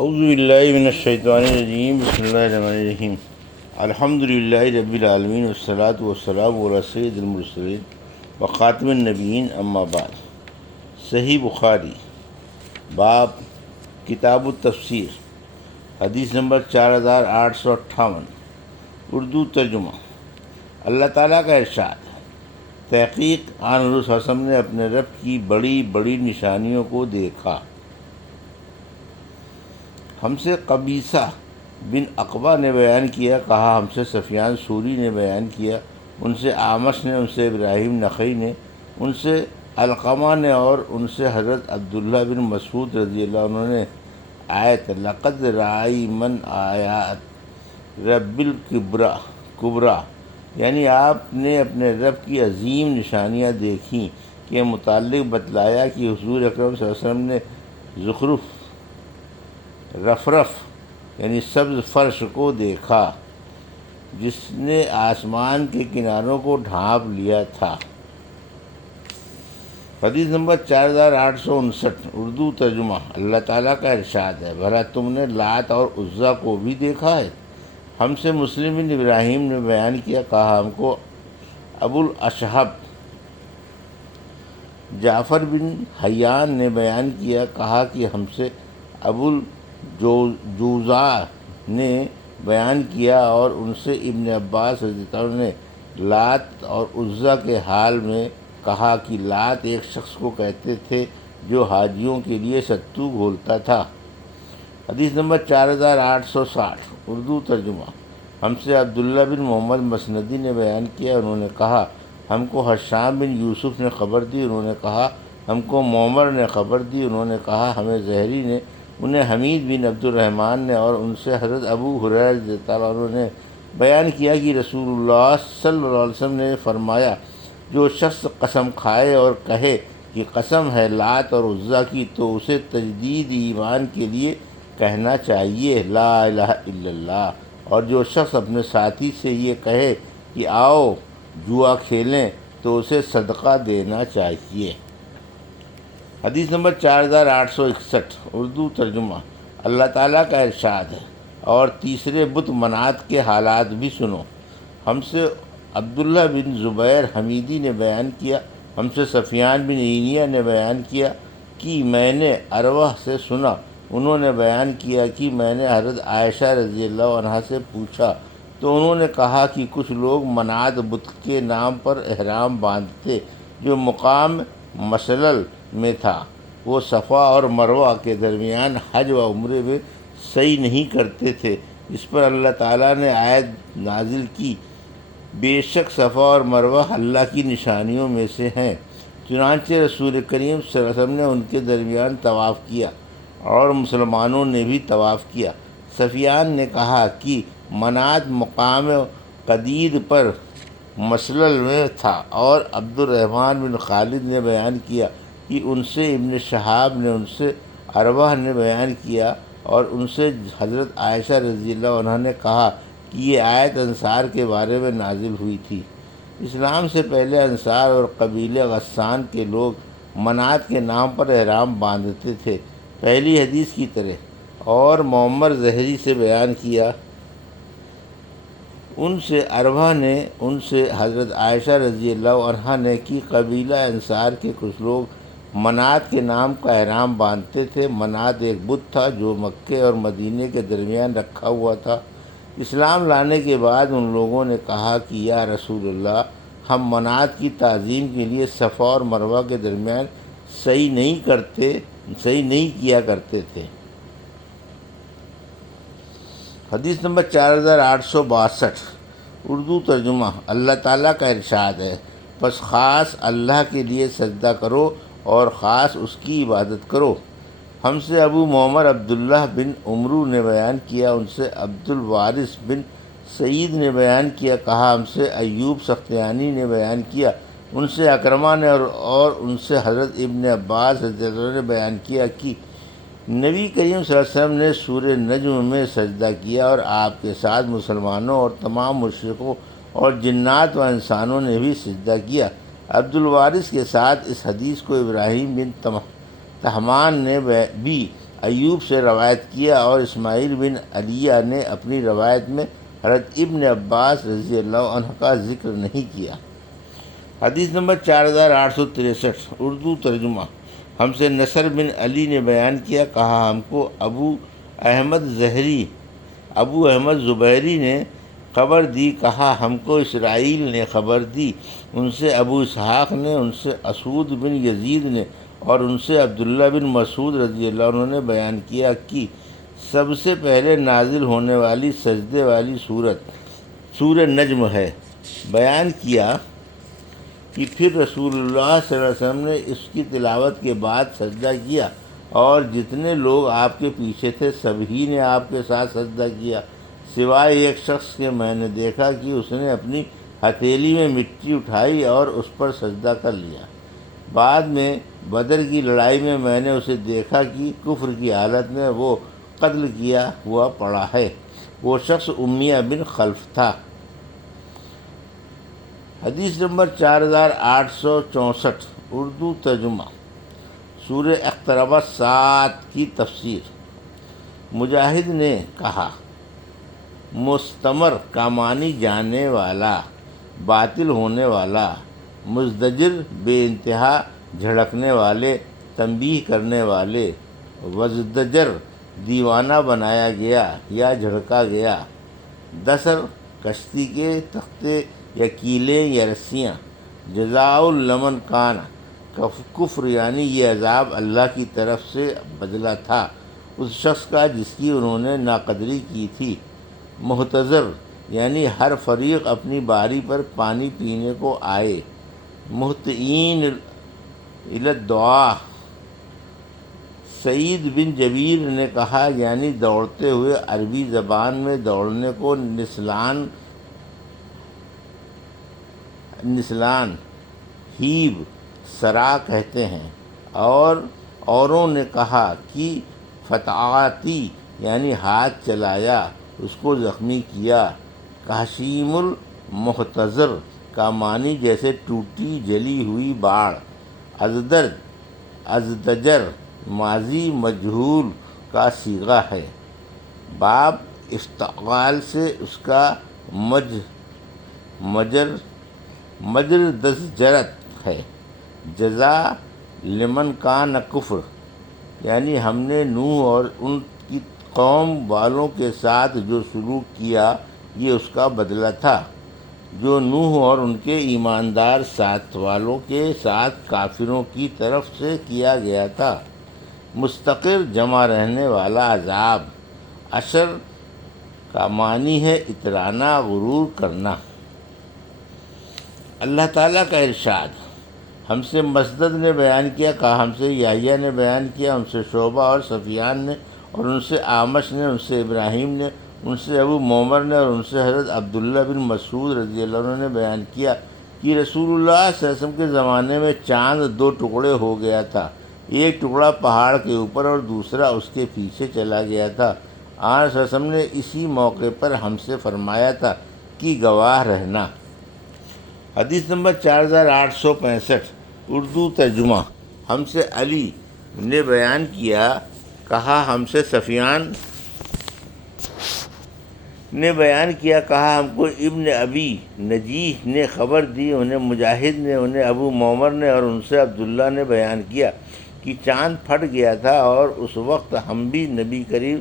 اعوذ باللہ من الشیطان الرجیم، بسم اللہ الرحمن الرحیم۔ الحمد للہ رب العالمین، والصلاۃ والسلام علی سید المرسلین وخاتم النبیین، اما بعد۔ صحیح بخاری، باب کتاب التفسیر، حدیث نمبر 4858، اردو ترجمہ۔ اللہ تعالیٰ کا ارشاد ہے، تحقیق آن حضور صلی اللہ علیہ وسلم نے اپنے رب کی بڑی بڑی نشانیوں کو دیکھا۔ ہم سے قبیصہ بن عقبہ نے بیان کیا، کہا ہم سے سفیان ثوری نے بیان کیا، ان سے اعمش نے، ان سے ابراہیم نخعی نے، ان سے علقمہ نے، اور ان سے حضرت عبداللہ بن مسعود رضی اللہ عنہ نے آیت لقد رائی من آیات رب الکبریٰ یعنی آپ نے اپنے رب کی عظیم نشانیاں دیکھیں کے متعلق بتلایا کہ حضور اکرم صلی اللہ علیہ وسلم نے زخرف رفرف یعنی سبز فرش کو دیکھا جس نے آسمان کے کناروں کو ڈھانپ لیا تھا۔ حدیث نمبر 4859، اردو ترجمہ۔ اللہ تعالیٰ کا ارشاد ہے، بھلا تم نے لات اور عزیٰ کو بھی دیکھا ہے؟ ہم سے مسلم بن ابراہیم نے بیان کیا، کہا ہم کو ابو الاشہب جعفر بن حیان نے بیان کیا، کہا کہ ہم سے ابو الجوزاء نے بیان کیا، اور ان سے ابن عباس رضی اللہ عنہ نے لات اور عزیٰ کے حال میں کہا کہ لات ایک شخص کو کہتے تھے جو حاجیوں کے لیے ستو گھولتا تھا۔ حدیث نمبر 4860، اردو ترجمہ۔ ہم سے عبداللہ بن محمد مسندی نے بیان کیا، انہوں نے کہا ہم کو حشام بن یوسف نے خبر دی، انہوں نے کہا ہم کو معمر نے خبر دی، انہوں نے کہا ہمیں زہری نے، انہیں حمید بن عبد الرحمن نے، اور ان سے حضرت ابو ہریرہ رضی اللہ عنہ نے بیان کیا کہ رسول اللہ صلی اللہ علیہ وسلم نے فرمایا، جو شخص قسم کھائے اور کہے کہ قسم ہے لات اور عزیٰ کی، تو اسے تجدید ایمان کے لیے کہنا چاہیے لا الہ الا اللہ، اور جو شخص اپنے ساتھی سے یہ کہے کہ آؤ جوا کھیلیں، تو اسے صدقہ دینا چاہیے۔ حدیث نمبر 4861، اردو ترجمہ۔ اللہ تعالیٰ کا ارشاد ہے، اور تیسرے بت منات کے حالات بھی سنو۔ ہم سے عبداللہ بن زبیر حمیدی نے بیان کیا، ہم سے سفیان بن عینیہ نے بیان کیا کہ میں نے عروہ سے سنا، انہوں نے بیان کیا کہ میں نے حضرت عائشہ رضی اللہ عنہا سے پوچھا، تو انہوں نے کہا کہ کچھ لوگ منات بت کے نام پر احرام باندھتے جو مقام مسلل میں تھا، وہ صفا اور مروہ کے درمیان حج و عمرے میں سعی نہیں کرتے تھے۔ اس پر اللہ تعالیٰ نے آیت نازل کی، بے شک صفا اور مروہ اللہ کی نشانیوں میں سے ہیں، چنانچہ رسول کریم صلی اللہ علیہ وسلم نے ان کے درمیان طواف کیا، اور مسلمانوں نے بھی طواف کیا۔ سفیان نے کہا کہ منات مقام قدید پر مسلل میں تھا، اور عبد الرحمن بن خالد نے بیان کیا کہ ان سے ابن شہاب نے، ان سے عروہ نے بیان کیا، اور ان سے حضرت عائشہ رضی اللہ عنہا نے کہا کہ یہ آیت انصار کے بارے میں نازل ہوئی تھی۔ اسلام سے پہلے انصار اور قبیلہ غسان کے لوگ منات کے نام پر احرام باندھتے تھے، پہلی حدیث کی طرح، اور معمر زہری سے بیان کیا، ان سے عروہ نے، ان سے حضرت عائشہ رضی اللہ عنہا نے کہ قبیلہ انصار کے کچھ لوگ منات کے نام کا احرام باندھتے تھے۔ منات ایک بت تھا جو مکے اور مدینے کے درمیان رکھا ہوا تھا۔ اسلام لانے کے بعد ان لوگوں نے کہا کہ یا رسول اللہ، ہم منات کی تعظیم کے لیے صفا اور مروہ کے درمیان صحیح نہیں کیا کرتے تھے۔ حدیث نمبر 4862، اردو ترجمہ۔ اللہ تعالیٰ کا ارشاد ہے، پس خاص اللہ کے لیے سجدہ کرو اور خاص اس کی عبادت کرو۔ ہم سے ابو معمر عبداللہ بن عمرو نے بیان کیا، ان سے عبد الوارث بن سعید نے بیان کیا، کہا ہم سے ایوب سختیانی نے بیان کیا، ان سے اکرمہ نے، اور ان سے حضرت ابن عباس رضی اللہ عنہ نے بیان کیا کہ نبی کریم صلی اللہ علیہ وسلم نے سورہ نجم میں سجدہ کیا، اور آپ کے ساتھ مسلمانوں اور تمام مشرکوں اور جنات و انسانوں نے بھی سجدہ کیا۔ عبد الوارث کے ساتھ اس حدیث کو ابراہیم بن تہمان نے بھی ایوب سے روایت کیا، اور اسماعیل بن علیہ نے اپنی روایت میں حضرت ابن عباس رضی اللہ عنہ کا ذکر نہیں کیا۔ حدیث نمبر 4863، اردو ترجمہ۔ ہم سے نصر بن علی نے بیان کیا، کہا ہم کو ابو احمد زبیری نے خبر دی، کہا ہم کو اسرائیل نے خبر دی، ان سے ابو اسحاق نے، ان سے اسود بن یزید نے، اور ان سے عبداللہ بن مسعود رضی اللہ عنہ نے بیان کیا کہ سب سے پہلے نازل ہونے والی سجدے والی سورہ نجم ہے۔ بیان کیا کہ پھر رسول اللہ صلی اللہ علیہ وسلم نے اس کی تلاوت کے بعد سجدہ کیا، اور جتنے لوگ آپ کے پیچھے تھے سبھی نے آپ کے ساتھ سجدہ کیا، سوائے ایک شخص کے میں نے دیکھا کہ اس نے اپنی ہتھیلی میں مٹی اٹھائی اور اس پر سجدہ کر لیا۔ بعد میں بدر کی لڑائی میں نے اسے دیکھا کہ کفر کی حالت میں وہ قتل کیا ہوا پڑا ہے۔ وہ شخص امیہ بن خلف تھا۔ حدیث نمبر 4864، اردو ترجمہ۔ سورہ اقتربت 7 کی تفسیر۔ مجاہد نے کہا، مستمر کا معنی جانے والا، باطل ہونے والا، مزدجر بے انتہا جھڑکنے والے، تنبیہ کرنے والے، وزدجر دیوانہ بنایا گیا یا جھڑکا گیا، دسر کشتی کے تختے یا کیلیں یا رسیاں، جزاء لمن کان کفر، یعنی یہ عذاب اللہ کی طرف سے بدلہ تھا اس شخص کا جس کی انہوں نے ناقدری کی تھی۔ محتضر یعنی ہر فریق اپنی باری پر پانی پینے کو آئے۔ مہطعین الی الدعاء، سعید بن جبیر نے کہا، یعنی دوڑتے ہوئے، عربی زبان میں دوڑنے کو نسلان ہیب سرا کہتے ہیں، اور اوروں نے کہا کہ فتعاتی یعنی ہاتھ چلایا، اس کو زخمی کیا۔ کہشیم المحتضر کا معنی جیسے ٹوٹی جلی ہوئی باڑ۔ ازدجر ماضی مجہول کا صیغہ ہے، باب افتعال سے اس کا مجر دزجرت ہے۔ جزا لمن کان کفر، یعنی ہم نے نوح اور ان کی قوم والوں کے ساتھ جو سلوک کیا یہ اس کا بدلہ تھا جو نوح اور ان کے ایماندار ساتھ والوں کے ساتھ کافروں کی طرف سے کیا گیا تھا۔ مستقر جمع رہنے والا عذاب۔ عشر کا معنی ہے اترانا، غرور کرنا۔ اللہ تعالیٰ کا ارشاد۔ ہم سے مسدد نے بیان کیا، کہا ہم سے یحییٰ نے بیان کیا، ان سے شعبہ اور سفیان نے، اور ان سے اعمش نے، ان سے ابراہیم نے، ان سے ابو معمر نے، اور ان سے حضرت عبداللہ بن مسعود رضی اللہ عنہ نے بیان کیا کہ رسول اللہ صلی اللہ علیہ وسلم کے زمانے میں چاند 2 ٹکڑے ہو گیا تھا، ایک ٹکڑا پہاڑ کے اوپر اور دوسرا اس کے پیچھے چلا گیا تھا۔ آن صلی اللہ علیہ وسلم نے اسی موقع پر ہم سے فرمایا تھا کہ گواہ رہنا۔ حدیث نمبر 4865، اردو ترجمہ۔ ہم سے علی نے بیان کیا، کہا ہم سے سفیان نے بیان کیا، کہا ہم کو ابن ابی نجیح نے خبر دی، انہیں مجاہد نے، انہیں ابو معمر نے، اور ان سے عبداللہ نے بیان کیا کہ چاند پھٹ گیا تھا، اور اس وقت ہم بھی نبی کریم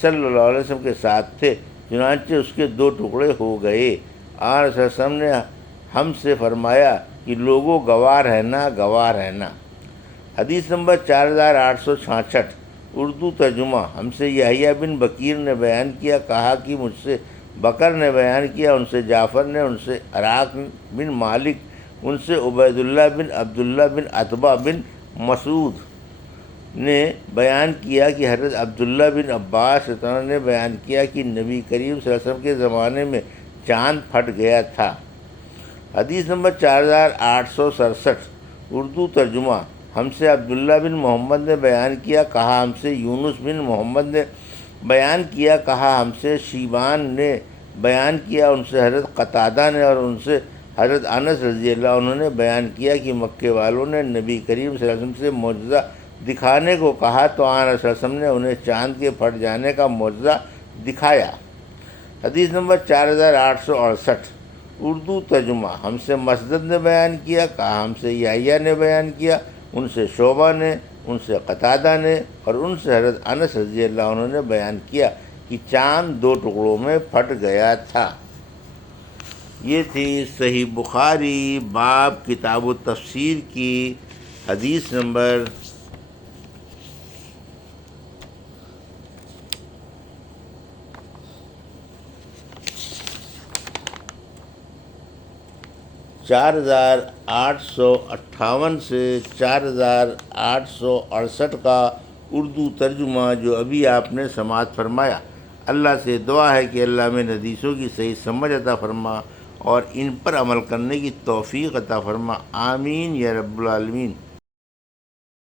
صلی اللہ علیہ وسلم کے ساتھ تھے، چنانچہ اس کے 2 ٹکڑے ہو گئے۔ آن صلی اللہ علیہ وسلم نے ہم سے فرمایا کہ لوگوں گواہ رہنا، گواہ رہنا۔ حدیث نمبر 4866، اردو ترجمہ۔ ہم سے یحییٰ بن بکیر نے بیان کیا، کہا کہ مجھ سے بکر نے بیان کیا، ان سے جعفر نے، ان سے عراق بن مالک، ان سے عبید اللہ بن عبداللہ بن عتبہ بن مسعود نے بیان کیا کہ حضرت عبداللہ بن عباس رضی اللہ عنہ نے بیان کیا کہ نبی کریم صلی اللہ علیہ وسلم کے زمانے میں چاند پھٹ گیا تھا۔ حدیث نمبر 4867، اردو ترجمہ۔ ہم سے عبداللہ بن محمد نے بیان کیا، کہا ہم سے یونس بن محمد نے بیان کیا، کہا ہم سے شیبان نے بیان کیا، ان سے حضرت قتادہ نے، اور ان سے حضرت انس رضی اللہ عنہ نے بیان کیا کہ مکے والوں نے نبی کریم صلی اللہ علیہ وسلم سے معجزہ دکھانے کو کہا تو آن صلی اللہ علیہ وسلم نے انہیں چاند کے پھٹ جانے کا معجزہ دکھایا۔ حدیث نمبر 4868 اردو ترجمہ۔ ہم سے مسدد نے بیان کیا، کہا ہم سے یحییٰ نے بیان کیا، ان سے شعبہ نے، ان سے قتادہ نے، اور ان سے حضرت انس رضی اللہ عنہ نے بیان کیا کہ چاند 2 ٹکڑوں میں پھٹ گیا تھا۔ یہ تھی صحیح بخاری باب کتاب التفسیر کی حدیث نمبر 4858 سے 4868 کا اردو ترجمہ جو ابھی آپ نے سماعت فرمایا۔ اللہ سے دعا ہے کہ اللہ میں حدیثوں کی صحیح سمجھ عطا فرما اور ان پر عمل کرنے کی توفیق عطا فرما، آمین یا رب العالمین۔